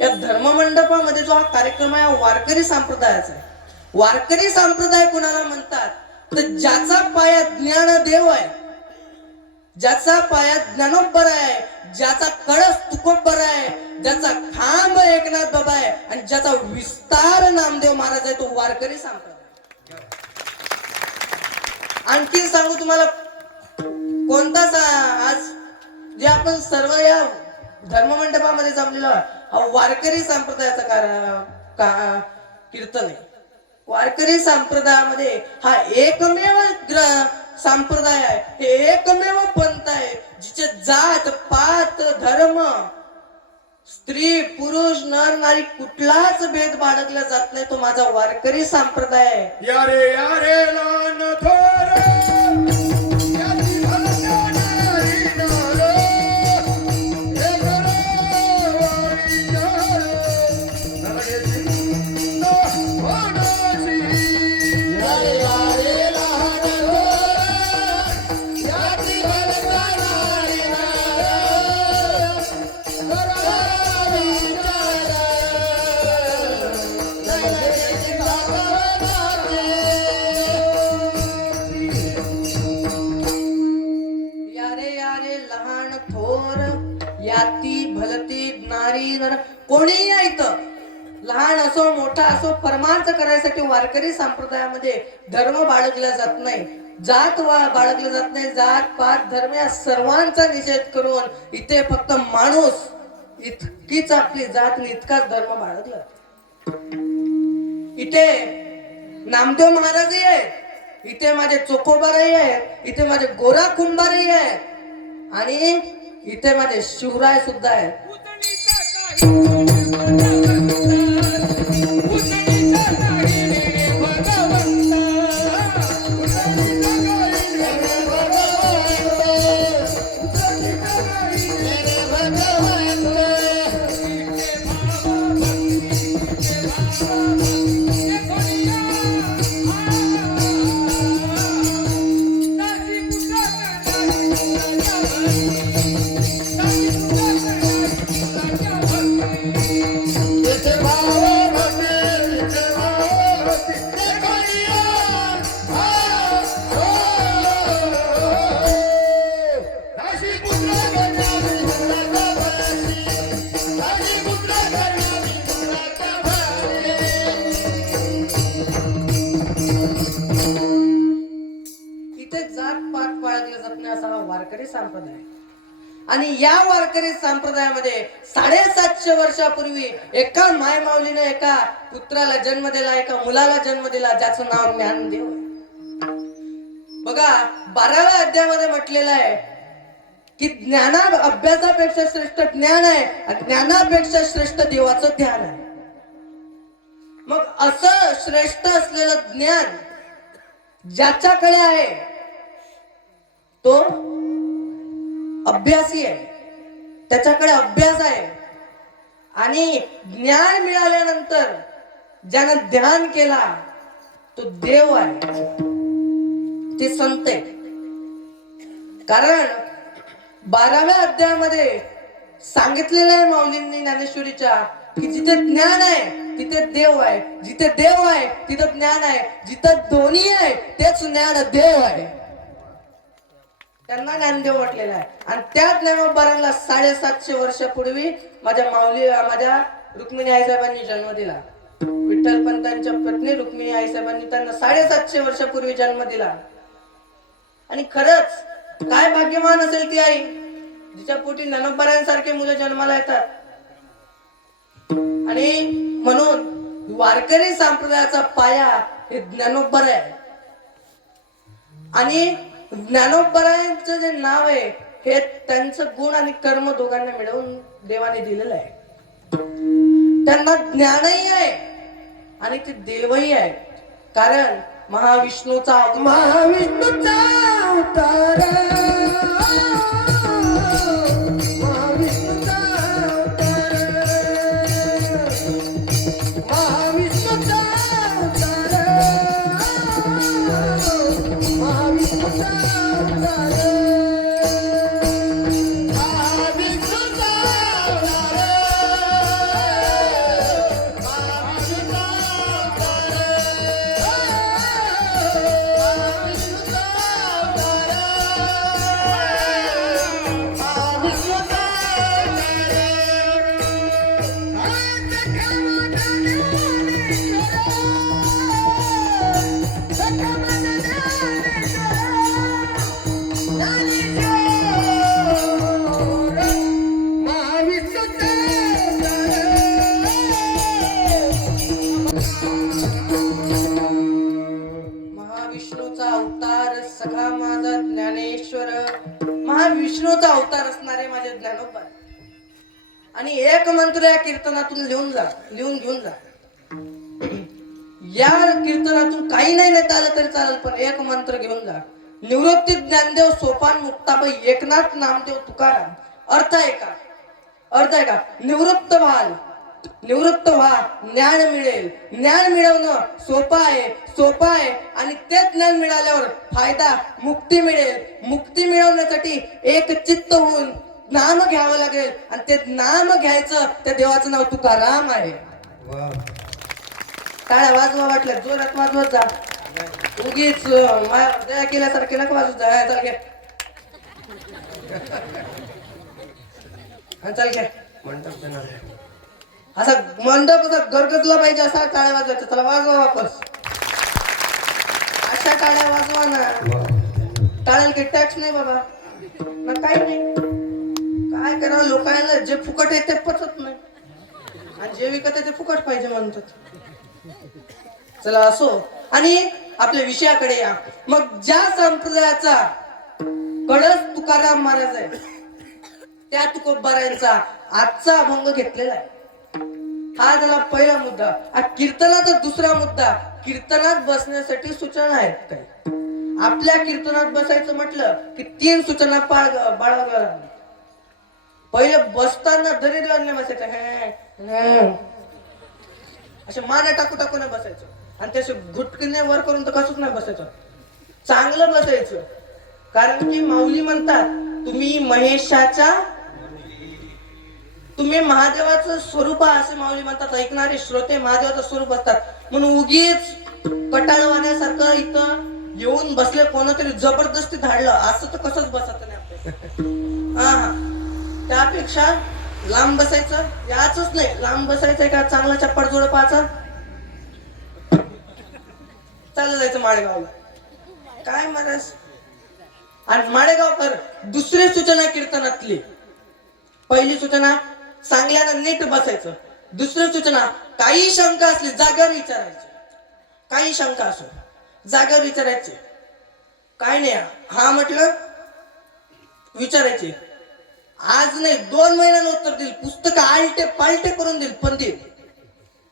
या धर्ममंडपामध्ये जो हा कार्यक्रम आहे, वारकरी संप्रदायाचा आहे. वारकरी संप्रदाय कुणाला म्हणतात, तर ज्याचा पाया ज्ञानदेव आहे, ज्याचा पाया ज्ञानोबर आहे, ज्याचा कळस तुकोबर आहे, ज्याचा खांब एकनाथ बाबा आहे आणि ज्याचा विस्तार नामदेव महाराज आहे, तो वारकरी संप्रदाय. आणखी सांगू तुम्हाला कोणता आज जे आपण सर्व या धर्ममंडपामध्ये जमलेलो हा वारकरी संप्रदायाचा कीर्तन आहे. वारकरी संप्रदायामध्ये हा एकमेव संप्रदाय आहे, हे एकमेव पंथ आहे जिचे जात पात धर्म स्त्री पुरुष नर नारी कुठलाच भेद बाळगला जात नाही. तो माझा वारकरी संप्रदाय आहे. यारे यारे लान थोर कोणीही इथं लहान असो मोठा असो परमार्थ करायसाठी वारकरी संप्रदायामध्ये धर्म बाळगला जात नाही, जात बाळगला जात नाही. जात पात धर्म या सर्वांचा निषेध करून इथे फक्त माणूस इतकीच आपली जात इतकाच धर्म बाळगला. इथे नामदेव महाराजही आहे, इथे माझे चोखोबाराही आहे, इथे माझे गोरा कुंभारही आहे आणि इथे माझे शिवराय सुद्धा आहेत. वारकरी संप्रदाय आणि या वारकरी संप्रदायामध्ये 750 वर्षापूर्वी एका मायमाऊलीने एका पुत्राला जन्म दिला, एका मुलाला जन्म दिला, ज्याचं नाव ज्ञानदेव आहे. बघा 12व्या अध्यायामध्ये म्हटलेलं आहे की अभ्यासापेक्षा श्रेष्ठ ज्ञान आहे आणि ज्ञानापेक्षा श्रेष्ठ देवाचं ध्यान आहे. मग असं श्रेष्ठ असलेलं ज्ञान ज्याच्याकडे आहे तो अभ्यासी आहे, त्याच्याकडे अभ्यास आहे आणि ज्ञान मिळाल्यानंतर ज्यानं ध्यान केला तो देव आहे, ते संत आहे. कारण 12व्या अध्यायामध्ये सांगितलेलं आहे माऊलींनी ज्ञानेश्वरीच्या की जिथे ज्ञान आहे तिथे देव आहे, जिथे देव आहे तिथे ज्ञान आहे, जिथे दोन्ही आहे तेच ज्ञान देव आहे. त्यांना ज्ञानदेव म्हटलेला आहे. आणि त्या ज्ञानोबारांना 750 वर्षापूर्वी माझ्या रुक्मिणी आईसाहेबांनी जन्म दिला. विठ्ठल पंतांच्या पत्नी रुक्मिणी आईसाहेबांनी त्यांना 750 वर्षापूर्वी जन्म दिला. आणि खरंच काय भाग्यवान असेल ती आई जिच्या पोटी ज्ञानोबारांसारखे मुलं जन्माला येतात. आणि म्हणून वारकरी संप्रदायाचा पाया हे ज्ञानोबर आहे आणि ज्ञानोबरायांचं जे नाव आहे हे त्यांचं गुण आणि कर्म दोघांना मिळवून देवाने दिलेलं आहे. त्यांना ज्ञानही आहे आणि ते देवही आहे. कारण महाविष्णूचा अवतार महाविष्णूचा अवतार सखा माझा ज्ञानेश्वर, महाविष्णूचा अवतार असणारे माझे ज्ञानोबा. आणि एक मंत्र या कीर्तनातून लिहून घेऊन जा. या कीर्तनातून काही नाही नेता आलं तरी चालेल, पण एक मंत्र घेऊन जा. निवृत्ती ज्ञानदेव सोपान मुक्ताबाई एकनाथ नामदेव तुकाराम. अर्थ आहे का? निवृत्त व्हा, ज्ञान मिळेल. ज्ञान मिळवणं सोपं आहे आणि ते ज्ञान मिळाल्यावर फायदा मुक्ती मिळेल. मुक्ती मिळवण्यासाठी एक चित्त होऊन नाम घ्यावं लागेल आणि ते नाम घ्यायचं, त्या देवाचं नाव तुकाराम आहे. टाळ्या वाजवा, वाटलं जोरात वाजवत जा. उगीच दया केल्यासारखे नका वाजवत जा. चल घ्या असा मंडप असा गरगजला पाहिजे, असा टाळ्या वाजवायचा. चला वाजवा वापस. अशा टाळ्या वाजवा ना. टाळ्याला काही टॅक्स नाही बाबा ना, काही नाही. काय करावं, लोकांना जे फुकट आहे ते पचत नाही आणि जे विकत आहे ते फुकट पाहिजे म्हणतात. चला असो, आणि आपल्या विषयाकडे या. मग ज्या संप्रदायाचा कळस तुकाराम महाराज आहे, त्या तुकोबारायांचा आजचा अभंग घेतलेला आहे. हा झाला पहिला मुद्दा. कीर्तनाचा दुसरा मुद्दा, कीर्तनात बसण्यासाठी सूचना आहेत काही. आपल्या कीर्तनात बसायचं म्हटलं की 3 सूचना बाळगाव्या लागतात. पहिलं बसताना दरिद्रांना बसायचं, असे माना टाकू नाही बसायचं आणि त्याचे घुटकीने वर करून तर कसंच नाही बसायचं. चांगलं बसायचं, कारण की माऊली म्हणतात तुम्ही महादेवाचं स्वरूप असे माऊली म्हणतात. ऐकणारे श्रोते महादेवाचं स्वरूप असतात. म्हणून उगीच कटाळवाण्यासारखं इथं येऊन बसले कोणतरी जबरदस्ती धाडलं असं तर कसंच बसत नाही आपल्याला. त्यापेक्षा लांब बसायचं. याच नाही, लांब बसायचंय का चांगला चप्पड जोड पाहायचा, चाललं जायचं माळेगावला. काय महाराज. आणि माळेगावकर दुसरी सूचना कीर्तनातली. पहिली सूचना चांगल्यानं नीट बसायचं. दुसरी सूचना काही शंका असली जागेवर विचारायची. काही शंका असो जागेवर विचारायची. काय नाही हा म्हटलं विचारायचे. आज नाही 2 महिन्यानं उत्तर देईल. पुस्तक आलटे पालटे करून देईल, पण देईल.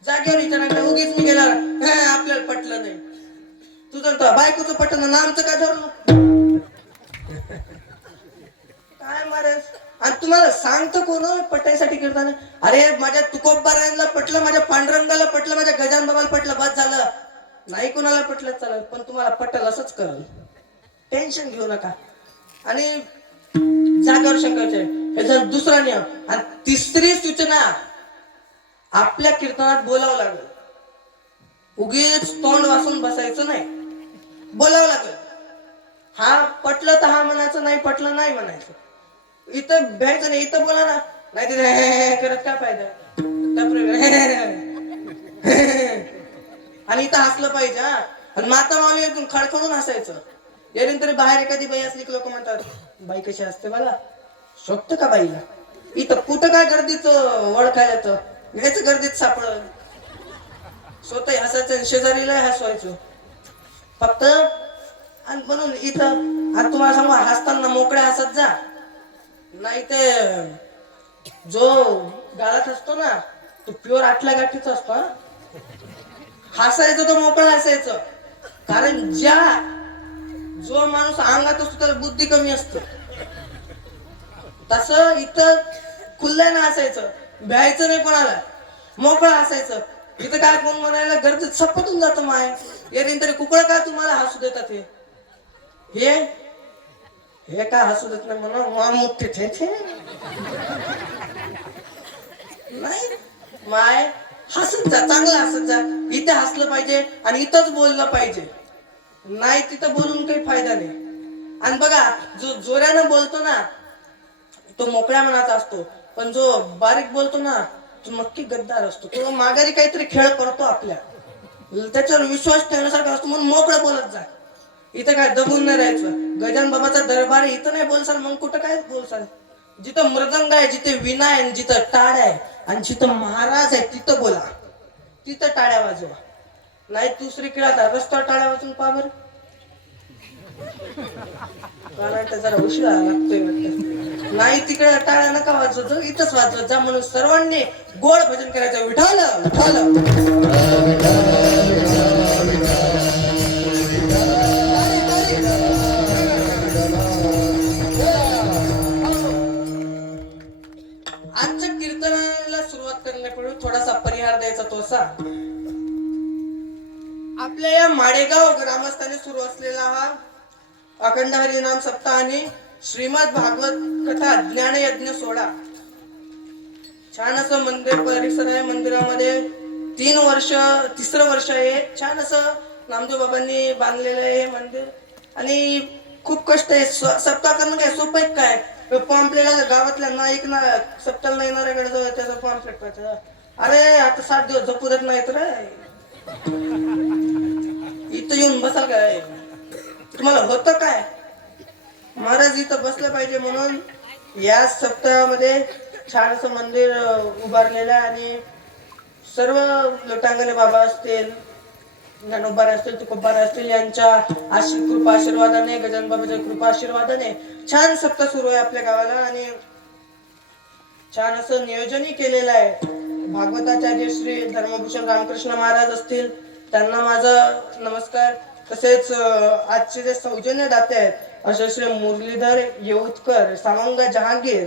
जागेवर विचारायला. उगीच मी गेला आपल्याला पटलं नाही, तुझं तर बायकोचं पटलं ना, आमचं काय ठरलं काय महाराज. आणि तुम्हाला सांगतो कोण पटायसाठी कीर्तन. अरे माझ्या तुकोबारायांना पटलं, माझ्या पांडुरंगाला पटलं, माझ्या गजान बाबाला पटलं, बस झालं. नाही कोणाला पटलं चालेल, पण तुम्हाला पटल असंच करल. टेन्शन घेऊ नका. आणि जागेवर शंकायचे, हे जर दुसरा नियम. आणि तिसरी सूचना, आपल्या कीर्तनात बोलावं लागेल. उगीच तोंड वासून बसायचं नाही, बोलावं लागेल. हा पटलं तर हा म्हणायचं, नाही पटलं नाही म्हणायचं. इथं भ्यायचं नाही, इथं बोला ना. नाही तिथे करत काय फायदा. आणि इथं हसलं पाहिजे. आणि माता माऊली एकदम खडखडून हसायचं. येऊन तरी बाहेर एखादी बाई असली की लोक म्हणतात, बाई कशी असते बघा, शोभत का बाईला. इथं कुठं काय गर्दीच ओळखायला तर घ्यायचं गर्दीत सापड. स्वतः हसायचं, शेजारीला हसवायचं फक्त. आणि म्हणून इथं आता तुम्हाला सांगू, हसताना मोकळ्या हसत जा. नाही ते जो गाळात असतो ना, तो प्युअर 8ल्या गाठीचा असतो. हसायचं तो मोकळं हसायचं. कारण जो माणूस अंगात असतो त्याला बुद्धी कमी असतो. तसं इथं खुल्ल्यानं हसायचं, भ्यायचं नाही कोणाला, मोकळं हसायचं. इथं काय कोण म्हणायला गर्दीत सपटून जातं माय. येईन तरी कुकळ काय तुम्हाला हसू देतात. हे हे काय हसू देत नाही म्हणा मा मोठे थे नाही माय हसत जा चांगलं हसत जा इथे हसलं पाहिजे आणि इथंच बोललं पाहिजे नाही तिथं बोलून काही फायदा नाही आणि बघा जो जोऱ्यानं बोलतो ना तो मोकळ्या मनाचा असतो पण जो बारीक बोलतो ना तो नक्की गद्दार असतो तो माघारी काहीतरी खेळ करतो आपल्या त्याच्यावर विश्वास ठेवण्यासारखा असतो म्हणून मोकळं बोलत जा इथं काय दबून नाही राहायचं गजानन बाबाचा दरबार इथं नाही बोलसाल मग कुठं काय बोलसाल जिथं मृदंग आहे जिथे विणा आहे आणि जिथं टाळ आहे आणि जिथं महाराज आहे तिथं बोला तिथं टाळ्या वाजवा नाही दुसरीकडे आता रस्त्यावर टाळ्या वाजून पहा बरं कारण जरा उशीर लागतोय वाटतं नाही तिकडे टाळ्या नका वाजवत इथंच वाजवत जा म्हणून सर्वांनी गोड भजन करायचं विठाल विठाल आजच्या कीर्तनाला सुरुवात करण्यापूर्वी थोडासा परिहार द्यायचा तो असा आपल्या या माडेगाव ग्रामस्थांनी सुरू असलेला हा अखंड हरिनाम सप्ताह आणि श्रीमद भागवत कथा ज्ञान यज्ञ सोहळा छान असं मंदिर परिसर आहे मंदिरामध्ये तिसरं वर्ष आहे छान असं नामदेव बाबांनी बांधलेलं आहे हे मंदिर आणि खूप कष्ट आहे सप्ताह करणं काय सोपं आहे काय पॉम्पलेट गावातल्या नाईक ना सप्ताहाला येणाऱ्याकडे जाऊ त्याचा पॉम्पलेट पाहिजे अरे आता 7 दिवस झोपू देत नाही तर इथं येऊन बसाल काय तुम्हाला होतं काय महाराज इथं बसलं पाहिजे म्हणून या सप्ताहामध्ये छान असं मंदिर उभारलेलं आहे आणि सर्व लोटांगणे बाबा असतील ज्ञानोबारे असतील तुकोबारे असतील यांच्या कृपा आशीर्वादाने गजानन बाबाच्या कृपा आशीर्वादाने छान सप्ताह सुरू आहे आपल्या गावाला आणि छान असं नियोजनही केलेलं आहे भागवताचार्य श्री धर्मभूषण रामकृष्ण महाराज असतील त्यांना माझा नमस्कार तसेच आजचे जे सौजन्य दाते आहेत असे श्री मुरलीधर येऊतकर सामंगा जहांगीर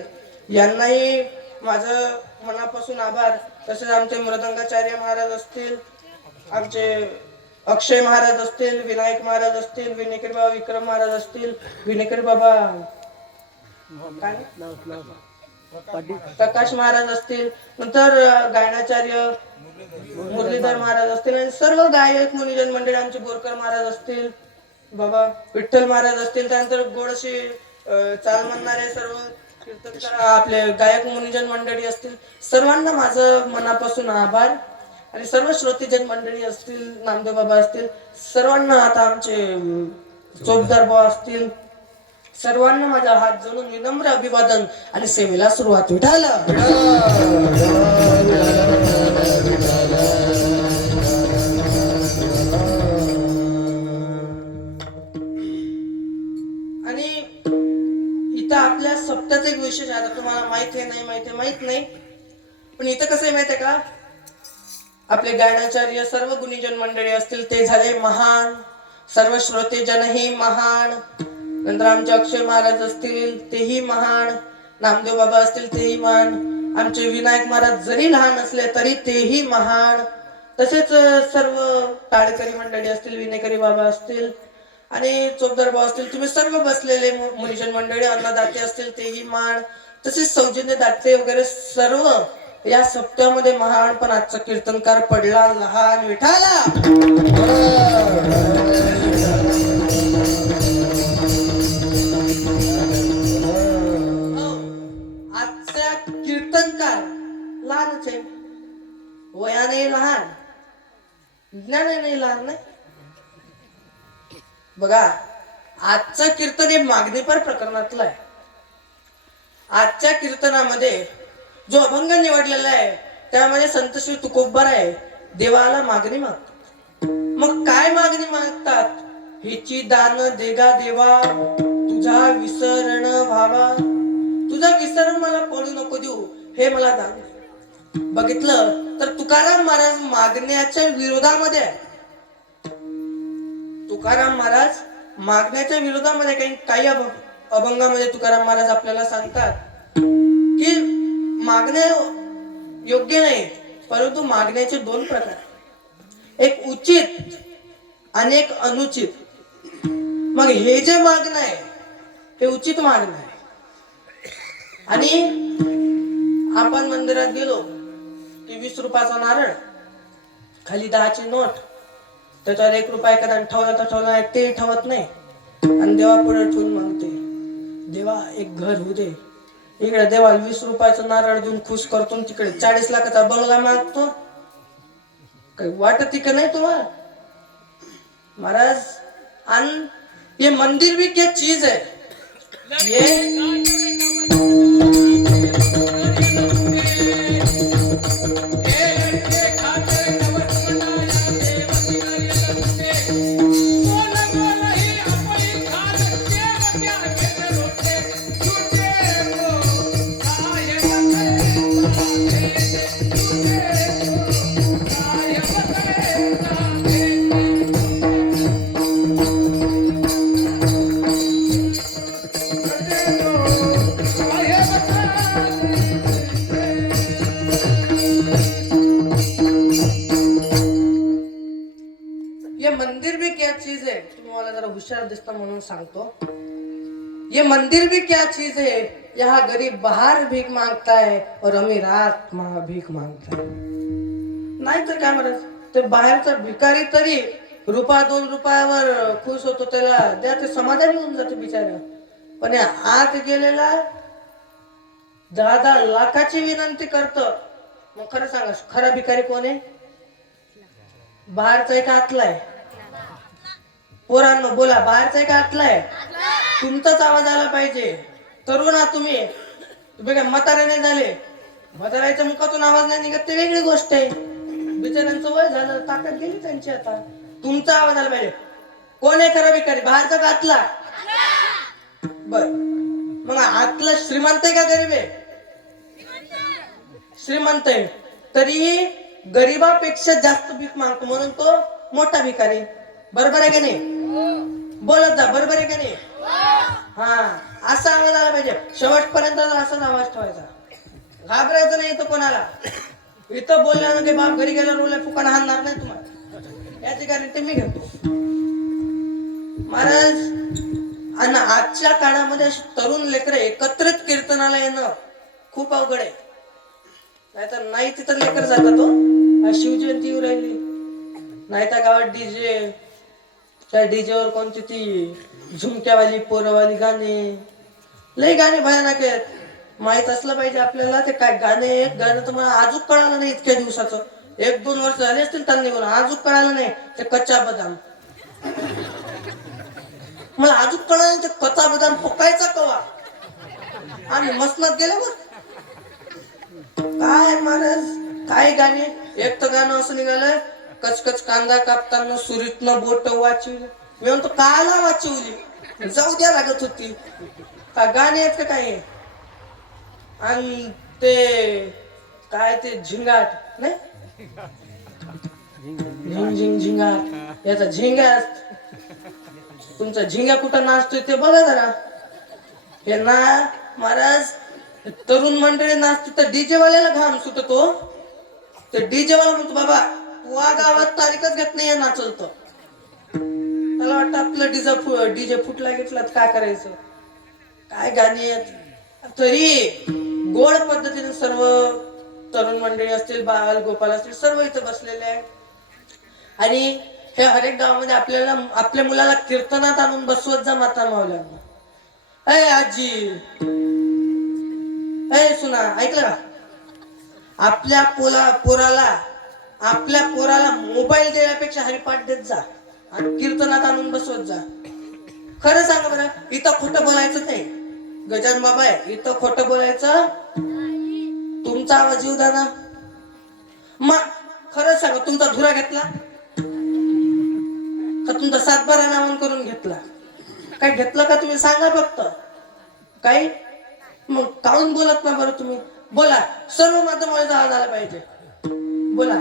यांनाही माझं मनापासून आभार तसेच आमचे मृदंगाचार्य महाराज असतील आमचे अक्षय महाराज असतील विनायक महाराज असतील विनेकरी बाबा विक्रम महाराज असतील विनेकरी बाबा काय प्रकाश महाराज असतील नंतर गायनाचार्य मुरलीधर महाराज असतील आणि सर्व गायक मुनिजन मंडळी आमचे बोरकर महाराज असतील बाबा विठ्ठल महाराज असतील त्यानंतर गोडशी चाल म्हणणारे सर्व कीर्तनकार आपले गायक मुनिजन मंडळी असतील सर्वांना माझं मनापासून आभार आणि सर्व श्रोतीजन मंडळी असतील नामदेव बाबा असतील सर्वांना आता आमचे चोपदार बाबा असतील सर्वांना माझा हात जोडून विनम्र अभिवादन आणि सेवेला सुरुवात विठाल आणि इथं आपल्या सप्ताहाचा एक विशेष आहे आता तुम्हाला माहिती आहे माहित नाही पण इथं कसं आहे माहिती आहे का आपले गायनाचार्य सर्व गुणीजन मंडळी असतील ते झाले महान सर्व श्रोतेजनही महान नंतर आमचे अक्षय महाराज असतील तेही महान नामदेव बाबा असतील तेही महान आमचे विनायक महाराज जरी लहान असले तरी तेही महान तसेच सर्व टाळकरी मंडळी असतील विनेकरी बाबा असतील आणि चोपदार बाबा असतील तुम्ही सर्व बसलेले मुनिजन मंडळी अन्नदाते असतील तेही महान तसेच सौजन्य दाते वगैरे सर्व या सप्त्यामध्ये महान पण आजचा कीर्तनकार पडला लहान विठाला आजचा कीर्तनकार लहानच आहे वयाने लहान ज्ञानाने लहान नाही बघा आजचं कीर्तन हे मागणीपर प्रकरणातलं आहे आजच्या कीर्तनामध्ये जो अभंग निवडलेला आहे त्यामध्ये संत श्री तुकोबार आहे देवाला मागणी मागतात मग काय मागणी मागतात हिची दान देगा देवा तुझा विसरण व्हावा तुझा विसरण मला पडू नको देऊ हे मला दान बघितलं तर तुकाराम महाराज मागण्याच्या विरोधामध्ये आहे तुकाराम महाराज मागण्याच्या विरोधामध्ये काही अभंगामध्ये तुकाराम महाराज आपल्याला सांगतात की मागणे योग्य नाही परंतु मागण्याचे 2 प्रकार एक उचित आणि एक अनुचित मग हे जे मागणं आहे हे उचित मागणं आहे. आणि आपण मंदिरात गेलो की 20 रुपयाचा नारळ, खाली 10ची नोट, त्याच्यावर 1 रुपया एखादा ठेवला तर ठेवला नाही, ते ठेवत नाही. आणि देवा पुढे ठेवून मागते, देवा एक घर होऊ दे. इकडे देवा 20 रुपयाचं नारळ देऊन खुश करतो, तिकडे 40 लाखाचा बंगला मागतो. काही वाटत का नाही तुम्हाला महाराज? आणि ये मंदिर भी क्या चीज है, ये ये मंदिर भी क्या चीज है. तुम्ही मला जरा हुशार दिसता म्हणून सांगतो. ये मंदिर भी क्या चीज है, यहाँ गरीब बाहर भीख मांगता है और अमीर रात भीख मांगता है. नाही तर काय महाराज, ते बाहेरचा भिकारी तरी ₹2 रुपयावर खुश होतो, त्याला द्या ते समाधानी होऊन जाते बिचारा. पण या आत गेलेला 10 लाखाची विनंती करतो. मग खरं सांगा, खरा भिकारी कोण आहे? बाहेरचा एक आतला आहे. पोरांनो बोला, बाहेरचा एक आतला आहे. तुमचाच आवाज आला पाहिजे. तरुण आहात तुम्ही काय म्हातारे नाही झाले. म्हाताऱ्याच्या मुखातून आवाज नाही निघत ते वेगळी गोष्ट आहे. बिचाऱ्यांचं वय झालं, ताकद गेली त्यांची. आता तुमचा आवाज आला पाहिजे. कोण आहे खरा भिकारी? बाहेरचा का आतला? बर, मग आतला श्रीमंत आहे का गरीब आहे? श्रीमंत आहे, तरी गरीबापेक्षा जास्त भीक मागतो म्हणून तो मोठा भिकारी. बरोबर आहे का नाही? बोलत जा, बरोबर आहे का नाही? हा, असा आवाज आला पाहिजे. शेवटपर्यंत असाच आवाज ठेवायचा. घाबरायचं नाही इथं कोणाला. इथं बोलल्यानं काही बाप घरी गेल्यावर बोलल्या फुकान हाणणार नाही तुम्हाला. याची गॅरंटी मी घेतो महाराज. आणि आजच्या काळामध्ये तरुण लेकरं एकत्रित कीर्तनाला येणं खूप अवघड आहे. नाहीतर नाही तिथं लेकर जातात. शिवजयंती येऊ राहिली, नाही त्या गावात डीजे, त्या डीजेवर कोणती ती झुमक्यावाली पोरवाली गाणे, लय गाणे भयानक आहेत. माहित असलं पाहिजे आपल्याला ते काय गाणे आहेत. गाणं तर मला आजूक कळालं नाही इतक्या दिवसाचं. 1-2 वर्ष झाले असतील त्यांनी म्हणून आजूक कळालं नाही. ते कच्चा बदाम मला अजून कळालं. ते कच्चा बदाम पकायचा कवा आणि मसनात गेल्यावर काय महाराज, काय गाणे. एक तर गाणं असं निघालं, कचकच कांदा कापताना सुरीतनं बोट वाचवली. मी म्हणतो काला वाचवली, जाऊ द्या लागत होती. का गाणे आहेत का काय? आणि ते काय ते झिंगाट नाही, झिंग झिंग झिंगाट, याचा झिंगा. तुमचा झिंगा कुठं नाचतोय ते बघा जरा. हे ना महाराज, तरुण मंडळी नाचते तर डीजे वाल्याला घाम सुटतो. ते डीजे वाला म्हणतो बाबा तू गावात तारीखच घेत नाही नाचलतो. त्याला वाटतं आपलं डीजे फुटला घेतला काय करायचं. काय गाणी आहेत. तरी गोड पद्धतीने सर्व तरुण मंडळी असतील, बाल गोपाल असतील, सर्व इथं बसलेले आहे. आणि हे हरेक गावामध्ये आपल्याला आपल्या मुलाला कीर्तनात आणून बसवत जा माता मावल्यांना. अय आजी, अय सुना, ऐकलं का? आपल्या पोराला मोबाईल देण्यापेक्षा हरिपाठ देत जा आणि कीर्तनात आणून बसवत जा. खरं सांगा बरं, इथं खोटं बोलायचं नाही. गजान बाबा आहे, इथं खोटं बोलायचं. तुमचा आवाज येऊ द्या ना. मग खरं सांगा, तुमचा धुरा घेतला का? तुमचा 7-12 नावन करून घेतला? काय घेतलं का तुम्ही सांगा फक्त. काही मग काऊन बोलत ना बरं तुम्ही? बोला, सर्व माध्यमाचा आवाज आला पाहिजे. बोला,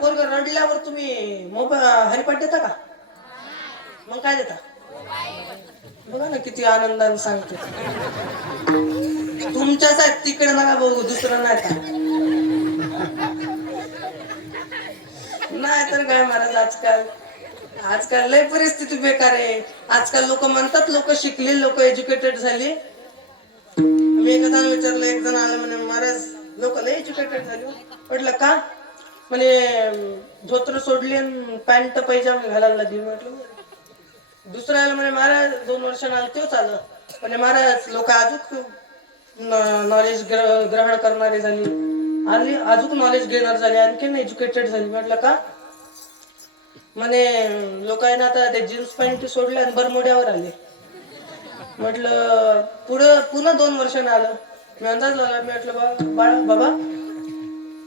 पोरग रडल्यावर तुम्ही मोबाईल हरिपाठ देता का? मग काय देता? बघा ना किती आनंदाने सांगते. तुमच्यासाठी तिकडे नका बघू, दुसरं नाही का? नाही तर काय महाराज, आजकाल आजकाल लय परिस्थिती बेकार आहे. आजकाल लोक म्हणतात लोक शिकले, लोक एज्युकेटेड झाले. मी एका जण विचारलं, एक जण आलं म्हणे महाराज लोक लय एज्युकेटेड झाले. म्हटलं का? म्हणे धोत्र सोडली आणि पॅन्ट पैजामा घालायला लागली. म्हटलं दुसरं आलं म्हणे महाराज 2 वर्षांना आलं तेच आलं म्हणे महाराज लोक अजून नॉलेज ग्रहण करणारे झाली, आणि अजून नॉलेज घेणार झाले, आणखीन एज्युकेटेड झाली. म्हटलं का? म्हणे लोक आहे ना आता ते जीन्स पॅन्ट सोडले आणि बरमुड्यावर आले. म्हटलं पुन्हा 2 वर्षांनी आलं. मी अंदाज लावला. मी म्हटलं बाबा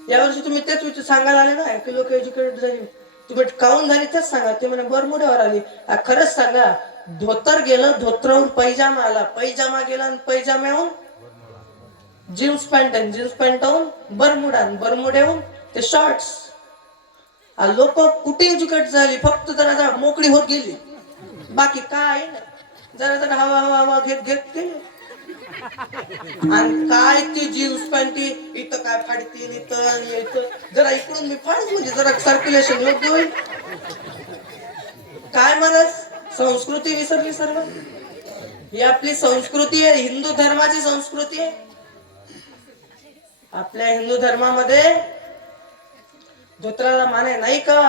यावर्षी तुम्ही तेच सांगायला आले ना की लोक एज्युकेटेड झाली, तुम्ही काऊन झाली तेच सांगा. ते म्हणे बरमुड्यावर आली. खरंच सांगा, धोतर गेलं, धोतराहून पैजामा आला, पैजामा गेला आणि पैजाम्याहून जीन्स पॅन्ट, जीन्स पॅन्टहून बरमुडा, बरमुड्याहून ते शॉर्ट्स. लोक कुठे एज्युकेट झाली, फक्त जरा मोकळी होत गेली, बाकी काय नाही. जरा हवा घेत गेली. आणि काय ती जीन्स पॅन्ट इथं काय फाडते, इथं जरा इकडून मी फाडच, म्हणजे जरा सर्क्युलेशन योग्य होईल. काय म्हणत संस्कृती विसरली सर्व. ही आपली संस्कृती आहे, हिंदू धर्माची संस्कृती आहे. आपल्या हिंदू धर्मामध्ये धोत्राला माने नाही का?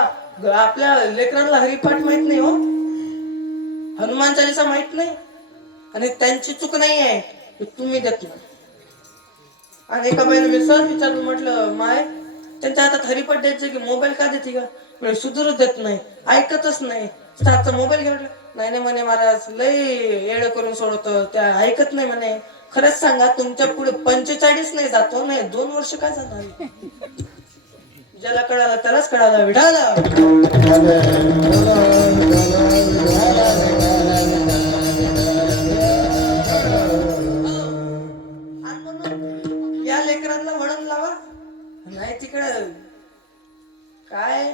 आपल्या लेकरांना हरिपाठ माहित नाही हो, हनुमान चालीसा माहित नाही, आणि त्यांची चूक नाही आहे, तुम्ही देतो. आणि एका बाईने मी सहज विचारलं, म्हटलं माय त्यांच्या हातात हरिपाठ द्यायचं की मोबाईल का देते का? म्हणजे सुधरच देत नाही, ऐकतच नाही. सातचा मोबाईल घेऊन नाही म्हणे महाराज लय येडं करून सोडतो, त्या ऐकत नाही म्हणे. खरंच सांगा, तुमच्या पुढे 45 नाही जातो नाही 2 वर्ष काय जाणार? ज्याला कळालं त्यालाच कळालं. विठाला या लेकरांना वळण लावा, नाही तिकडे काय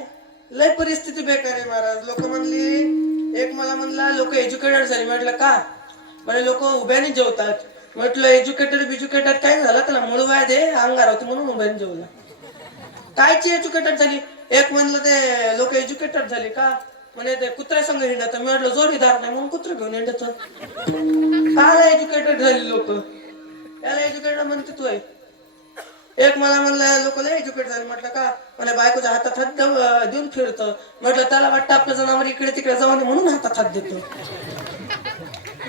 लय परिस्थिती बेकार आहे महाराज. लोक म्हणली, एक मला म्हणला लोक एज्युकेटेड झाली. म्हटलं का? म्हणजे लोक उभ्याने जेवतात. म्हटलं एज्युकेटेड काय झालं, त्याला मुळवाय दे, अंगार होती म्हणून उभ्याने जेवला. कायची एज्युकेटेड झाली? एक म्हणलं ते लोक एज्युकेटेड झाली का म्हणे ते कुत्र्या संघ हिंडत. मी म्हटलं जोडीदार नाही म्हणून कुत्र घेऊन हिंडत. काय एज्युकेटेड झाली लोक, याला एज्युकेटेड म्हणते तू आहे. एक मला म्हणलं लोक लय एज्युकेट झाले. म्हटलं का? म्हणे बायकोच्या हातात हात देऊन फिरतं. म्हटलं त्याला वाटतं आपलं जनावर इकडे तिकडे जाऊ नये म्हणून हातात हात देतो,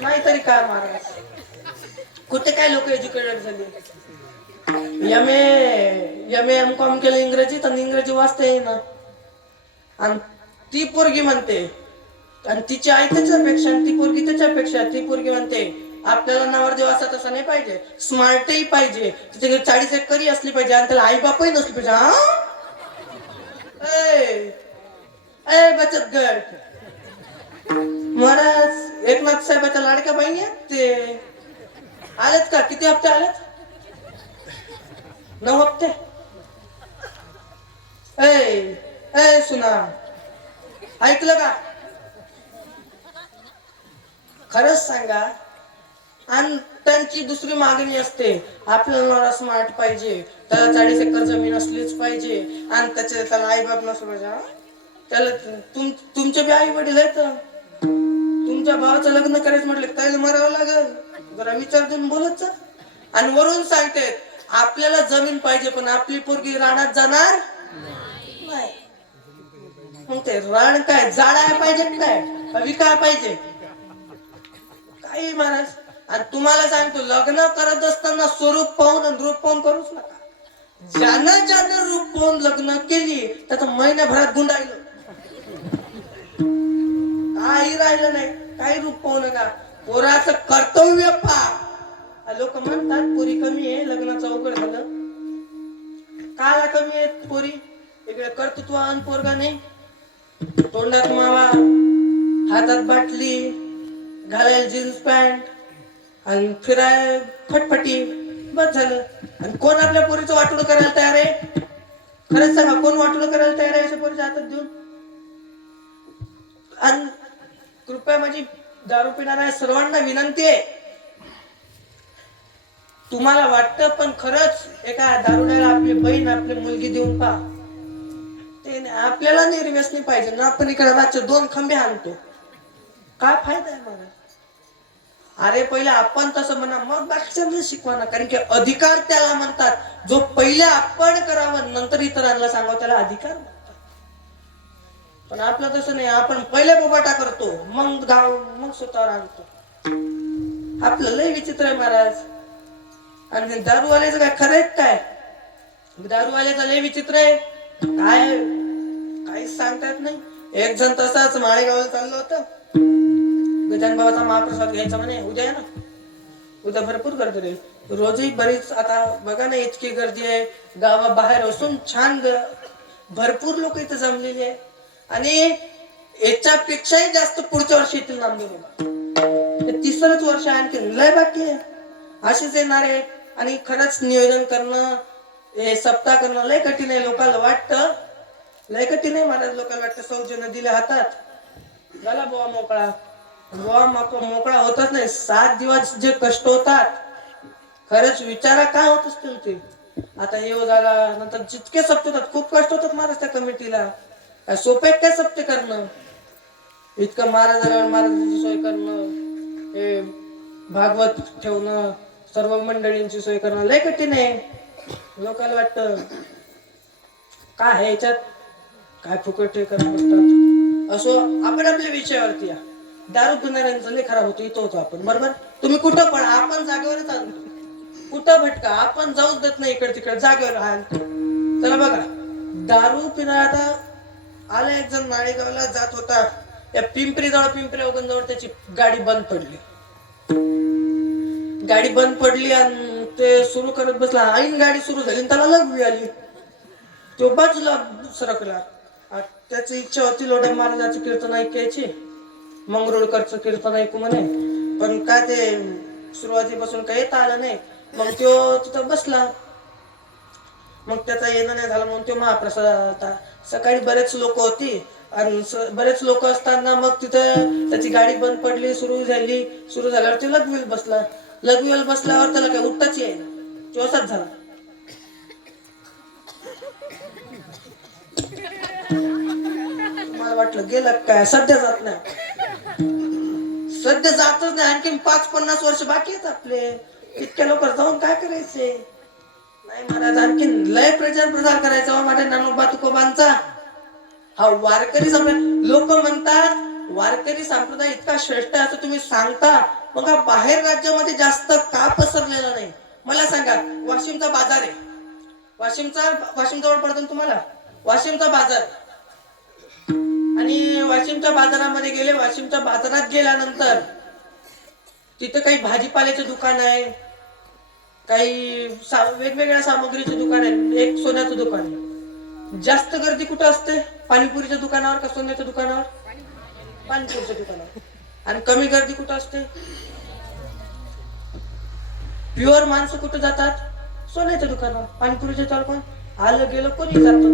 नाहीतरी काय महाराज. कुठे काय लोक एज्युकेटेड झाले? एम.कॉम केलं इंग्रजीत, आणि इंग्रजी वाचता येईना. आणि ती पोरगी म्हणते, आणि तिची आई त्याच्यापेक्षा, आणि ती पोरगी त्याच्यापेक्षा, ती पोरगी म्हणते आपल्याला नवरदेव असा तसा नाही पाहिजे, स्मार्टही पाहिजे, तिथे 40 एकरी असली पाहिजे, आणि त्याला आई बापही नसली पाहिजे. हा बचत गट महाराज, एकनाथ साहेबाच्या लाडक्या बहिणी आहेत ते आलेत का? किती हप्ते आलेत? 9 हप्ते. सुना ऐकलं का? खरंच सांगा. आणि त्यांची दुसरी मागणी असते, आपल्याला नवरा स्मार्ट पाहिजे, त्याला 40 एकर जमीन असलीच पाहिजे, आणि त्याला आई बाप नसलं पाहिजे. त्याला तुमचे बी आई वडील आहेत, तुमच्या भावाचं लग्न करायचं म्हटलं त्याला मरावं लागल, जरा विचार देऊन बोलत जा. आणि वरून सांगते आपल्याला जमीन पाहिजे, पण आपली पोरगी रानात जाणार नाही. मग ते रान काय जाळाय पाहिजे काय विकाय पाहिजे काही महाराज. आणि तुम्हाला सांगतो, लग्न करत असताना स्वरूप पाहून आणि रूप पाहून करूच नका. ज्यानं रूप पाहून लग्न केली त्याचं महिन्याभरात गुंडाळलं, काही राहिलं नाही. काही रूप पाहू नका, पोराचं कर्तव्य पहा. लोक म्हणतात पोरी कमी आहे, लग्नाचं अवघड झालं. काय कमी आहे पोरी? इकडे कर्तृत्वान पोरगा नाही, तोंडात मावा, हातात बाटली, घालायला जीन्स पॅन्ट, आणि फिराय फटफटी, बस झालं. आणि कोण आपल्या पोरीचं वाटोळं करायला तयार आहे? खरंच सांगा, कोण वाटोळं करायला तयार आहे अशा पोरीच्या हातात देऊन? आणि कृपया माझी दारू पिणाऱ्या सर्वांना विनंती आहे, तुम्हाला वाटतं पण खरंच एका दारुड्याला आपली बहीण, आपली मुलगी देऊन पहा. ते नाही, आपल्याला निर्व्यसनी पाहिजे ना. आपण इकडे रातचे 2 खंबे आणतो, काय फायदा आहे मला? अरे पहिले आपण तसं म्हणा, मग बाकीच्यांना शिकवा ना. कारण की अधिकार त्याला म्हणतात जो पहिले आपण करावं नंतर इतरांना सांगावं, त्याला अधिकार म्हणतात. पण आपलं तसं नाही, आपण पहिले बोबाटा करतो, मग गाव, मग स्वतःवर आणतो. आपलं लय विचित्र आहे महाराज. आणि दारूवाल्याचं काय खरंय काय? दारूवाल्याचं लय विचित्र आहे, काय काहीच सांगता येत नाही. एक जण तसाच माळेगावला चाललो होतं, गजानन बाबाचा महाप्रसाद घ्यायचा म्हणे, उद्या आहे ना, उद्या भरपूर गर्दी राहील. रोजही बरीच, आता बघा ना इतकी गर्दी आहे, गावाबाहेर असून छान भरपूर लोक इथे जमलेली आहे. आणि याच्यापेक्षाही जास्त पुढच्या वर्षी येतील नामदेव बाबा. 3रंच वर्ष आणखी लय बाकी आहे. असेच येणार आहे. आणि खरंच नियोजन करणं, हे सप्ताह करणं लय कठीण आहे. लोकांना वाटतं लय कठीण आहे महाराज. लोकांना वाटतं सौजन्य दिल्या हातात झाला बुवा मोकळा. बुवा मोकळा होतच नाही. 7 दिवस जे कष्ट होतात, खरंच विचारा काय होत असतील ते. आता येऊ झाला नंतर जितके सप्ते होतात, खूप कष्ट होतात महाराज त्या कमिटीला. काय सोपे काय सप्ते करणं? इतकं महाराजांची सोय करणं, हे भागवत ठेवणं, सर्व मंडळींची सोय करणं लय कठीण आहे. लोकांना वाटतं काय आहे याच्यात, काय फुकट हे करत बसतात. असो, आपण आपल्या विषयावरती या. दारू पिणाऱ्यांचं लय खराब होतं, इथं होतो आपण, बरोबर? तुम्ही कुठं पण, आपण जागेवरच आणतो. कुठं भटका, आपण जाऊच देत नाही इकडे तिकडे, जागेवर आणतो. चला बघा, दारू पिणारा आता आला एक जण माळेगावला जात होता, या पिंपरी अवगण जवळ त्याची गाडी बंद पडली. गाडी बंद पडली आणि ते सुरू करत बसला. ऐन गाडी सुरू झाली आणि त्याला लघवी आली. तो बाजूला सरकला. त्याची इच्छा होती लोढा महाराजाची कीर्तन ऐकायची, मंगरुळकरचं कीर्तन ऐकू म्हणे. पण काय ते सुरुवातीपासून काही येता आलं नाही. मग तो तिथं बसला. मग त्याचा येणं नाही झालं म्हणून तो महाप्रसाद होता. सकाळी बरेच लोक होती आणि बरेच लोक असताना मग तिथं त्याची गाडी बंद पडली, सुरू झाल्यावर ते लघवीला बसला. लघवीला बसल्यावर त्याला काय उठताच येईना, तो असाच झाला. मला वाटलं गेलं काय, सध्या जात नाही. सध्या जातच नाही. आणखी 5-50 वर्ष बाकी आहेत आपले. इतक्या लवकर जाऊन काय करायचे? नाही महाराज, आणखी लय प्रचार करायचा माझ्या नानोबा तुकोबांचा. हा वारकरी संप्रदाय, लोक म्हणतात वारकरी संप्रदाय इतका श्रेष्ठ आहे असं तुम्ही सांगता, मग हा बाहेर राज्यामध्ये जास्त का पसरलेला नाही? मला सांगा. वाशिमचा बाजार आहे, वाशिम जवळ पडतो तुम्हाला, वाशिमचा बाजार. आणि वाशिमच्या बाजारामध्ये गेले, वाशिमच्या बाजारात गेल्यानंतर तिथं काही भाजीपाल्याचे दुकान आहे, काही वेगवेगळ्या सामग्रीचे दुकान आहे, एक सोन्याचं दुकान आहे. जास्त गर्दी कुठं असते? पाणीपुरीच्या दुकानावर का सोन्याच्या दुकानावर? पाणीपुरीच्या दुकानावर. आणि कमी गर्दी कुठं असते? प्युअर माणसं कुठं जातात? सोन्याच्या दुकानावर. पाणीपुरीच्या दुकानावर कोण आलं गेलं कोणी जातो,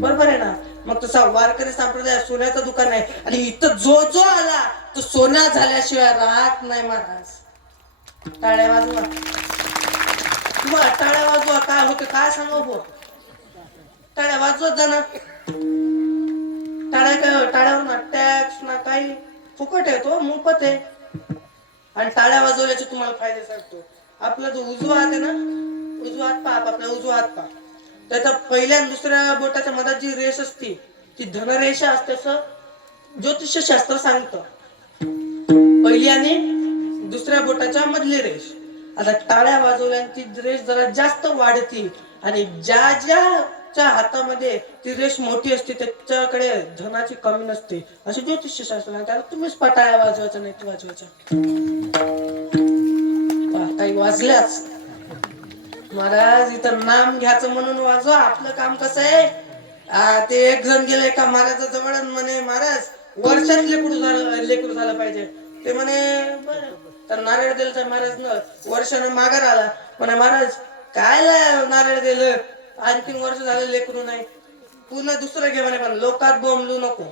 बरोबर आहे ना? मग तसा वारकरी संप्रदाय सोन्याचं दुकान आहे. आणि इथं जो आला तो सोन्या झाल्याशिवाय राहत नाही महाराज. टाळ्या वाजवा, तुम्हाला टाळ्या वाजवा. काय होतं काय सांगू? टाळ्या वाजवत जाणार. टाळ्यावर ना टॅक्स ना काही, फुकट आहे, तो मोफत आहे. आणि टाळ्या वाजवल्याचे तुम्हाला फायदे सांगतो. आपला जो उजवा हात आहे ना, उजवा हात पहा, आपला उजवा हात पहा. त्याचा पहिल्या आणि दुसऱ्या बोटाच्या मधात जी रेष असते ती धनरेषा असते असं ज्योतिष शास्त्र सांगतं. पहिली आणि दुसऱ्या बोटाच्या मधली रेष. आता टाळ्या वाजवल्याने ती रेष जरा जास्त वाढती आणि ज्याच्या हातामध्ये ती रेष मोठी असते त्याच्याकडे धनाची कमी नसते असे ज्योतिष शास्त्र सांगतात. तुम्हीच टाळ्या वाजवायच्या नाही तर वाजवायच्या. काही वाजल्याच महाराज, इथं नाम घ्यायचं म्हणून वाजवा. आपलं काम कसं आहे? ते एक जण गेले का महाराजाजवळ म्हणे, महाराज वर्षात लेकरू झालं पाहिजे. ते म्हणे बरं. तर नारळ दिलं तर महाराज न वर्षानं माघार आला. म्हणे महाराज काय नारळ दिलं, आणखीन वर्ष झालं लेकरू नाही. पुन्हा दुसरं घे म्हणे, पण लोकात बोंबलू नको.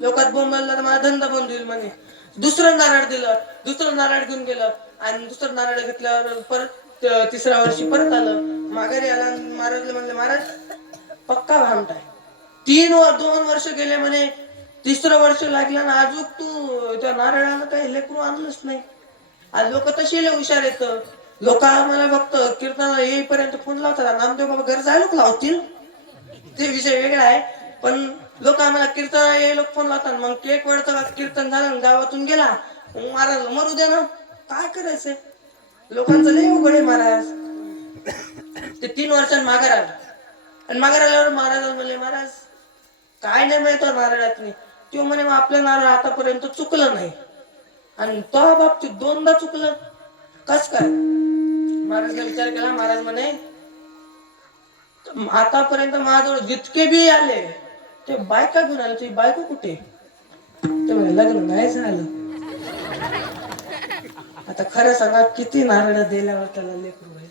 लोकात बोंबलला तर माझा धंदा बंद होईल म्हणे. दुसरं नारळ दिलं, दुसरं नारळ घेऊन गेलं आणि दुसरं नारळ घेतल्यावर परत 3ऱ्या वर्षी परत आलं, माघारी आला. महाराजला म्हणले, महाराज पक्का भामटाय 2 वर्ष गेले म्हणे, तिसरं वर्ष लागलं ना अजून तू त्या नारळानं काही लेकरू आणलंच नाही. आज लोक तशी लय हुशार येत. लोक आम्हाला फक्त कीर्तनाला येईपर्यंत फोन लावतात. नामदेव बाबा घर जायला लावतील ते विषय वेगळा आहे. पण लोक आम्हाला कीर्तनाला ये लोक फोन लावतात. मग केक वेळचं कीर्तन झालं गावातून गेला मग महाराज मरू दे ना, काय करायचंय. लोकांचं लय उघड आहे महाराज. ते 3 वर्षांनी माघार आलं आणि माघार आल्यावर महाराज म्हणले, महाराज काय नाही माहित नारळात नाही. तो म्हणे मग आपलं नारळ आतापर्यंत चुकलं नाही आणि तो बाबतीत 2दा चुकलं कस काय. महाराजने विचार केला. महाराज म्हणे आतापर्यंत माझ्याजवळ जितके बी आले ते बायका घेऊन आले, तुझी बायको कुठे. ते म्हणे लग्न नाही झालं. आता खरं सांगा किती नारळ दिल्यावर त्याला लेकरू आहे.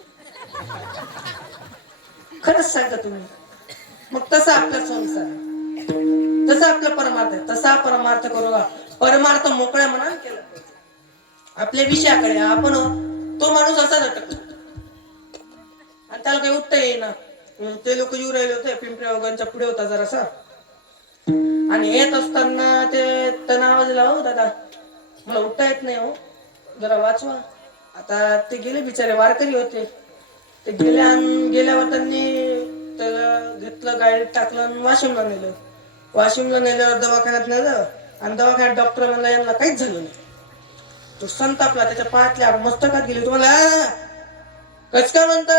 खरंच सांगा तुम्ही. मग तसा आपला संसार आहे, तसा आपला परमार्थ आहे. तसा परमार्थ करू का. परमार्थ मोकळ्या मनाने केला आपल्या विषयाकडे. आपण तो माणूस असा अटकतो आणि त्याला काही उठता येईना. ते लोक येऊ राहिले होते पिंपऱ्या वगैरेच्या पुढे होता जरासा आणि येत असताना ते त्यांना आवाज दिला, हो दादा मला उठता येत नाही, हो जरा वाचवा. आता ते गेले बिचारे वारकरी होते. ते गेले आणि गेल्यावर त्यांनी त्याला घेतलं, गाडीत टाकलं आणि वाशिमला नेलं. वाशिमला नेल्यावर दवाखान्यात नेलं आणि दवाखान्यात डॉक्टर म्हणला यांना काहीच झालं नाही. तो संतापला, त्याच्या पायातल्या मस्तकात गेली. तुम्हाला कस काय म्हणता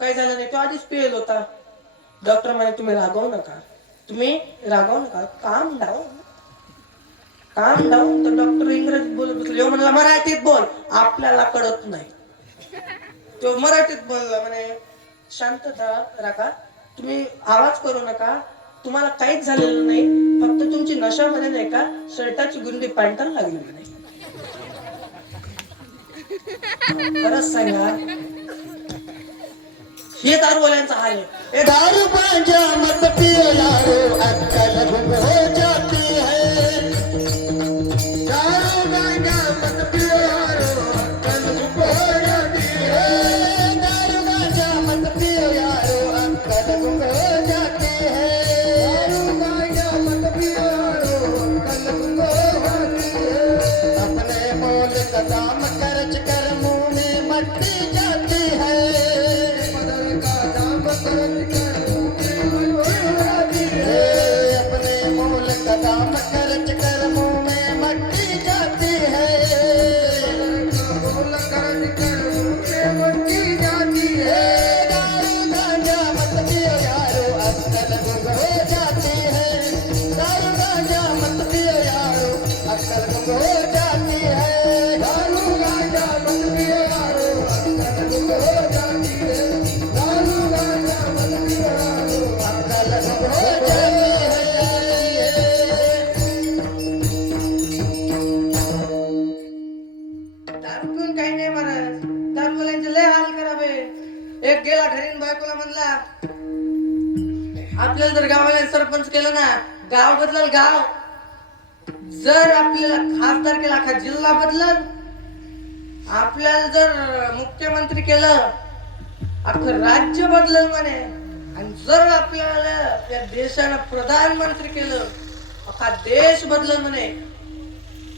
काय झालं नाही, तो आधीच पिएल होता. डॉक्टर म्हणे तुम्ही रागवू नका, तुम्ही रागवू नका, काम डाऊन काम डाऊन. तर डॉक्टर इंग्रजीत बोलत बसले. म्हणला मराठीत बोल, आपल्याला कळत नाही. तो मराठीत बोलला म्हणे शांतता राखा, तुम्ही आवाज करू नका, तुम्हाला काहीच झालेलं नाही, फक्त तुमची नशामध्ये नाही का शर्टाची गुंडी पॅन्टला लागली म्हणे. खरंच सांगा हे दारूवाल्यांचा हाल आहे. ए दारू गांजा मत पियो यारो, अक्कल गुम हो जाती है. दारू गांजा मत पियो यारो, अक्कल गुम हो जाती है. दारू गांजा मत पियो यारो, अक्कल गुम हो जाती है. दारू गांजा मत पियो यारो, अक्कल गुम हो जाती है. अपने मोल का दाम खर्च कर मुंह में मट्टी जाती है. अपने मोल का दाम खर्च कर मुंह में मट्टी जाती है. मोल खर्च कर मुंह में मट्टी जाती है. दारू गांजा मत पियो यारो, अक्कल गुम हो जाती है. दारू गांजा मत पियो यारो, अक्कल गुम हो जाती है. दारू गांजा मत पियो यारो, अक्कल गुम हो जाती है. दारू गांजा मत पियो यारो, अक्कल गुम हो जाती है. दारू पिऊन काही नाही महाराज, दारूवाल्यांचे लय हाल करावे. एक गेला घरीन बायकोला म्हणला, आपल्याला जर गावाला सरपंच केलं ना, गाव बदलल गाव. जर आपल्याला खासदार केला, अख्खा जिल्हा बदलल. आपल्याला जर मुख्यमंत्री केलं, अख्खं राज्य बदलल म्हणे. आणि जर आपल्याला या देशाला प्रधानमंत्री केलं, अख्खा देश बदलल म्हणे.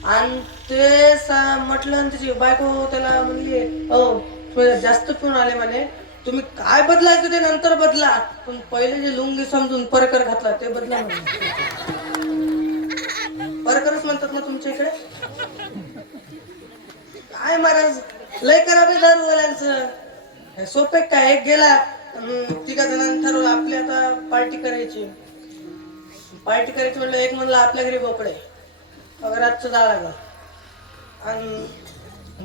आणि ते म्हटलं आणि त्याची बायको त्याला म्हणली, हो थोडे जास्त पिऊन आले म्हणे, तुम्ही काय बदलायचं ते नंतर बदला, पण पहिले जे लुंगी समजून परकर घातला ते बदला म्हणे. परकरच म्हणतात ना तुमच्या इकडे. काय महाराज लय करावे दारूवाल्यांचं. सोपे काय, एक गेला तिघा जणांनी ठरवलं आपली आता पार्टी करायची. पार्टी करायची म्हणलं, एक म्हणलं आपल्या घरी बोकडे रातचं जावं लागलं. आणि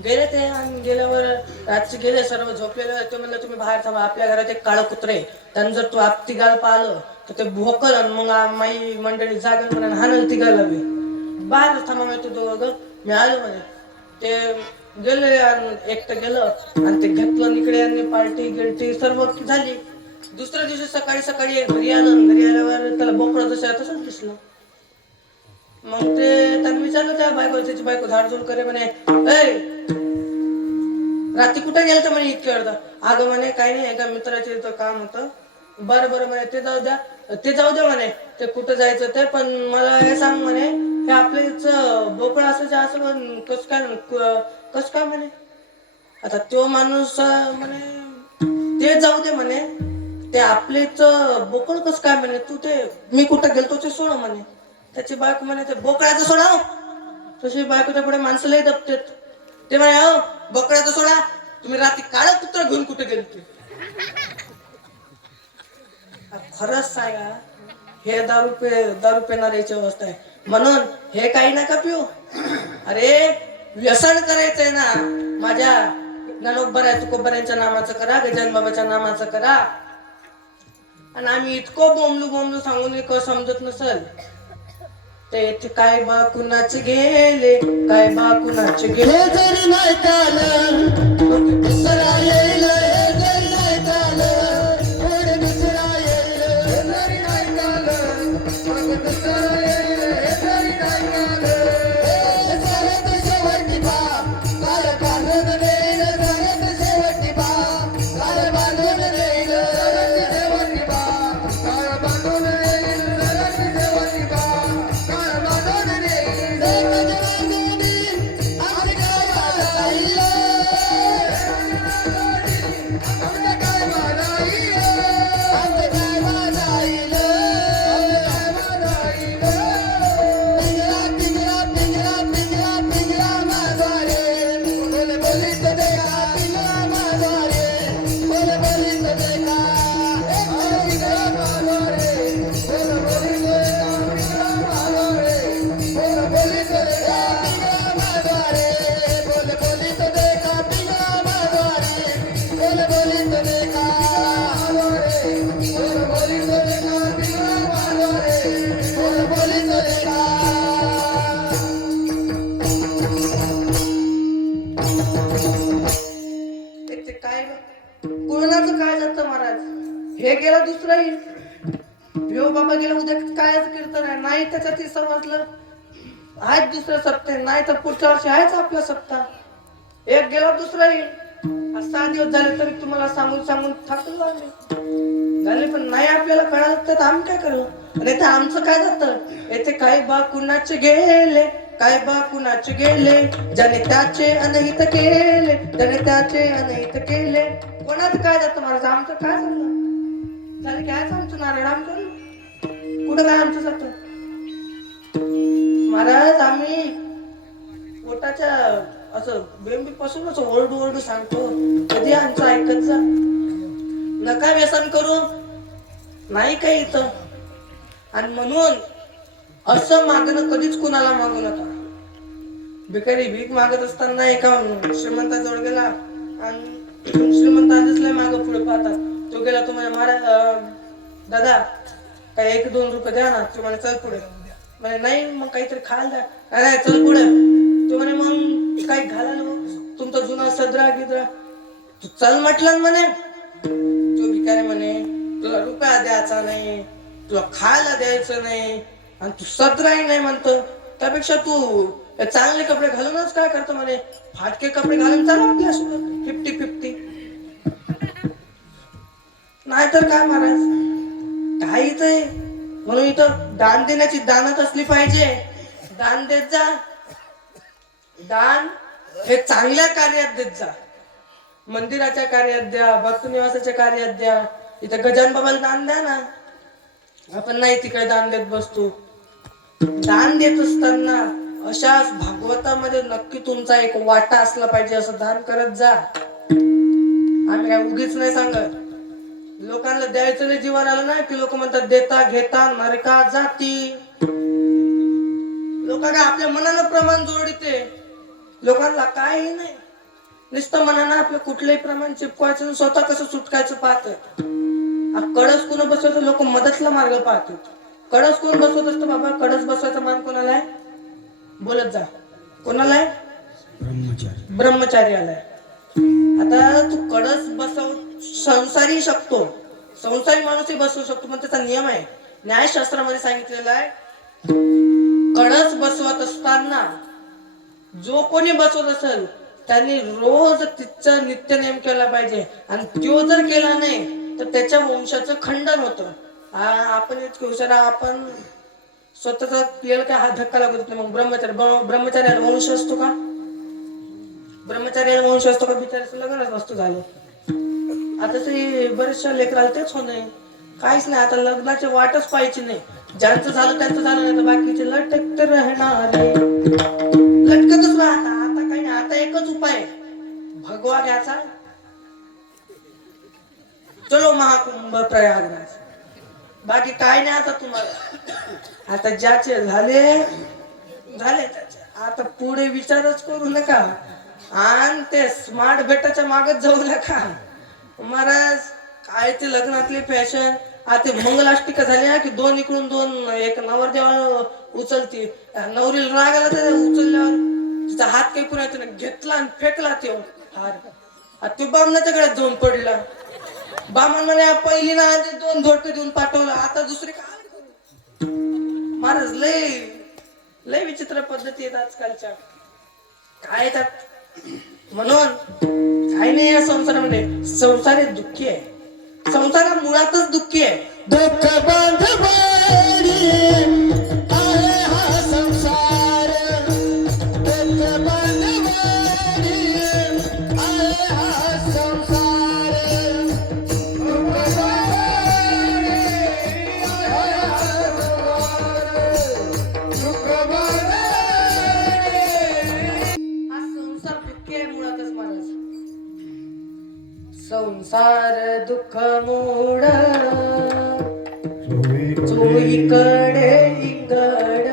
गेले ते, आणि गेल्यावर रातचे गेले सर्व झोपलेले. ते म्हणलं तुम्ही बाहेर थांबा, आपल्या घरात एक काळं कुत्रे, त्यानं जर तू आप तिघाला पाहिलं तर ते भोकल आणि मग माई मंडळी जागल म्हणा हाणल तिघाला बी. बाहेर थांबा माहिती दोघं, मी आलो म्हणे. ते गेले आणि एकटं गेलं आणि ते घेतलं इकडे आणि पार्टी गिल्टी सर्व झाली. दुसऱ्या दिवशी सकाळी सकाळी घरी आलं. घरी आल्यावर त्याला बोकडं जसं तसंच दिसलं. मग ते त्यांनी विचारलं त्या बायको, त्याची बायको झाडझूड करे म्हणे, ऐ रात्री कुठे गेलं तर म्हणे इतक्या वेळ. अगं म्हणे काही नाही, एका मित्राच्या इथं काम होतं, बरं बरं म्हणे ते जाऊ द्या, ते जाऊ द्या म्हणे, ते कुठं जायचं ते. पण मला हे सांग म्हणे, हे आपल्या इथं बोकळ असायचं असं कस काय म्हणे. आता तो माणूस म्हणे ते जाऊ दे म्हणे, ते आपले इथं बोकळ कस काय म्हणे. तू ते मी कुठं गेलतो ते सोड म्हणे. त्याची बायको म्हणे ते बोकळाचं सोडा. तशी बायकोच्या पुढे माणसं लई दबतेत. ते म्हणे हो बोकळाचं सोडा, तुम्ही रात्री काळं कुत्र घेऊन कुठे गेलते. खरंच सांगा, हे दारू पिणाऱ्याची अवस्था आहे. म्हणून हे काही नका पिऊ. अरे व्यसन करायचंय ना, माझ्या ज्ञानोबऱ्या तुकोबऱ्यांच्या नामाचं करा, गजानन बाबाच्या नामाचं करा. आणि आम्ही इतकं बोंबलू सांगून एक समजत नसल ते इथे काय बा कुणाचे गेले, काय बा कुणाचे गेले. हे जरी नाही कालं दुसरा येईल, हे जरी नाही कालं कोण दुसरा येईल. हे जरी नाही कालं, मग दुसरं येईल. हे जरी नाही कालं, हे सरत शेवटी बाप काल बांधून देईल, सरत शेवटी बाप काल बांधून देईल. शेवटी बा काळ बांधून येईल. सरत शेवटी बा काळ बांधून येईल. एकच बांधून आम्ही काय बांधायला. आमचं काय बांधायला, आमचं काय बांधायला. पिंजरा पिंजरा पिंजरा पिंजरा पिंजरा माधवारे, बोल बोलीत देखा पिंजरा माधवारे, बोल बोलीत देखा. पिंजरा माधवारे, बोल बोलीत देखा. पिंजरा माधवारे, बोल बोलीत देखा. पिंजरा माधवारे, बोल बोलीत देखा. पिंजरा माधवारे, बोल बोलीत देखा. बोल बोलीत देखा. पिंजरा माधवारे, बोल बोलीत देखा. ते काय कोणाचं काय जातं महाराज. हे गेलं दुसरं येईल, ह्यो बाबा गेला उद्या कायच कीर्तन आहे. नाही त्याच्यात हे समजलं आहेच दुसरं सत्य, नाही तर पुढच्या वर्षी आहेच आपलं सत्ता. एक गेला दुसरं येईल. आज 6 दिवस झाले तरी तुम्हाला सांगून सांगून थकलो आम्ही झाले, पण नाही आपल्याला कळालं तर आम्ही काय करू. आणि ते आमचं काय जातं. येथे काय बा कुणाचे गेले, काय बा कुणाचे गेले, ज्याने त्याचे अनहित केले, ज्याने त्याचे अनहित केले. कोणाचं काय जातं महाराज, आमचं काय झालं झाले काय आमचं नारायण करू. कुठं काय आमचं जातं महाराज. आम्ही पोटाच्या असं बेंबी पासूनच ओरडू ओरडू सांगतो, कधी आमचं ऐकत जा. नका व्यसन करू, नाही काही इथं. आणि म्हणून असं मागणं कधीच कुणाला मागू नका. भिकारी भीक मागत असताना एका श्रीमंताजवळ गेला आणि श्रीमंत आधीच लय मागं पुढे पाहतात. तो गेला, तो म्हणे महाराज दादा काही 1-2 रुपये द्या ना. तो म्हणे चल पुढे. म्हणे नाही मग काहीतरी खायला द्या. अरे चल पुढे. तो म्हणे मग काही घालायला तुमचा जुना सदरा गिदरा. तू चल म्हटलं म्हणे. तो भिकारी म्हणे तुला रुपया द्यायचा नाही, तुला खायला द्यायचं नाही, आणि तू सदराही नाही म्हणतो. त्यापेक्षा तू चांगले कपडे घालूनच काय करतो म्हणे, फाटके कपडे घालून चला आपल्यासोबत 50-50. नाहीतर काय महाराज काही ते. म्हणून इथं दान देण्याची दानत असली पाहिजे. दान देत जा. दान हे चांगल्या कार्यात देत जा. मंदिराच्या कार्यात द्या, भक्त निवासाच्या कार्यात द्या. इथं गजानन बाबाला दान द्या ना. आपण नाही तिकडे दान देत बसतो. दान देत असताना अशा भागवतामध्ये नक्की तुमचा एक वाटा असला पाहिजे. असं दान करत जा. आम्ही काय उगीच नाही सांगत. लोकांना द्यायचं नाही जीवन आलं नाही की लोक म्हणतात देता घेता नरका जाती. लोकांना आपल्या मनानं प्रमाण जोडते. लोकांना काही नाही, नुसतं मनानं आपलं कुठलंही प्रमाण चिपकवायचं आणि स्वतः कसं सुटकायचं पाहतात. कळस कोण बसवतं, लोक मदतला मार्ग पाहतात. कळस कोण बसवत असतं बाबा. कळस बसवायचा मान कोणाला आहे, बोलत जा. कोणाला आहे, ब्रह्मचारी आलाय. आता तू कळस बसव, संसारी शकतो, संसारी माणूसही बसवू शकतो, पण त्याचा नियम आहे. न्यायशास्त्रामध्ये सांगितलेलं आहे कळस बसवत असताना जो कोणी बसवत असेल त्यांनी रोज तिचा नित्य नेम केला पाहिजे. आणि तो जर केला नाही तर त्याच्या वंशाचं खंडन होतं. आपण इतके हुशार आपण स्वतःचा आपल्याला काय हा धक्का लागत नाही. मग ब्रह्मचार्याला वंश असतो का? ब्रह्मचार्याला वंश असतो का? बिचाराचं लग्नच नसतो झालं. आता ते बरेचशा लेकराला तेच होणे, काहीच नाही. आता लग्नाची वाटच पाहायची नाही. ज्यांचं झालं त्यांचं झालं, नाही तर बाकीचे लटकत राहणार, लटकतच राहता. आता काही नाही, आता एकच उपाय भगवा घ्यायचा, चलो महाकुंभ प्रयागराज. बाकी काय नाही आता तुम्हाला. आता ज्याचे झाले त्याचे आता पुढे विचारच करू नका. आणि ते स्मार्ट बेटाच्या मागच जाऊ नका महाराज. काय ते लग्नातली फॅशन आता मंगलाष्टिका झाली की दोन इकडून दोन, एक नवरदेवाला उचलती, नवरीला राग आला तर उचलल्यावर तिचा हात काही पुन्हा घेतला आणि फेकला ते हार. ते बामणाच्या गळ्यात जाऊन पडला. बामण म्हणे पहिली ना आधी 2 झोडके देऊन पाठवलं, आता दुसरी काय करू. महाराज लय विचित्र पद्धती आहेत आजकालच्या. काय त्यात म्हणून काही नाही या संसारामध्ये. संसार हे दुःखी आहे. संसार मुळातच दुःखी आहे. दुःख बांधवाडी आहे हा संसार, दुःख बांधवाडी आहे हा संसार, दुःख बांधवाडी आहे हा हा संसार दुःखी आहे मुळातच महाराज. संसार दुःख मूळ चोहीकडे इकड.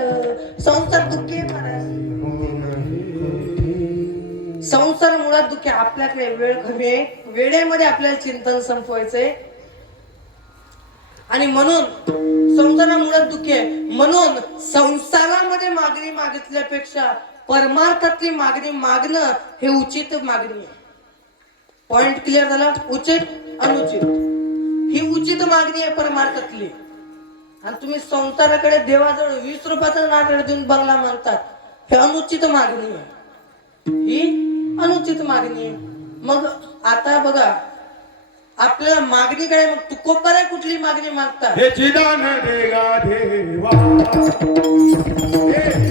संसार दुःखी आहे महाराज. संसार मुळात दुःखी. आपल्याकडे वेळ कमी आहे, वेळेमध्ये आपल्याला चिंतन संपवायचंय आणि म्हणून संसारा मुळात दुःखी आहे. म्हणून संसारामध्ये मागणी मागितल्यापेक्षा परमार्थातली मागणी मागणं हे उचित मागणी आहे. पॉइंट क्लिअर झाला. उचित अनुचित ही उचित मागणी आहे परमार्थातली. आणि तुम्ही संसाराकडे देवाजवळ 20 रुपयाचा नारळ देऊन बंगला म्हणतात, हे अनुचित मागणी आहे. ही अनुचित मागणी आहे. मग आता बघा आपल्याला मागणी काय, मग तू कोपऱ्या कुठली मागणी मागता? हे चिदान देगा देवा, हे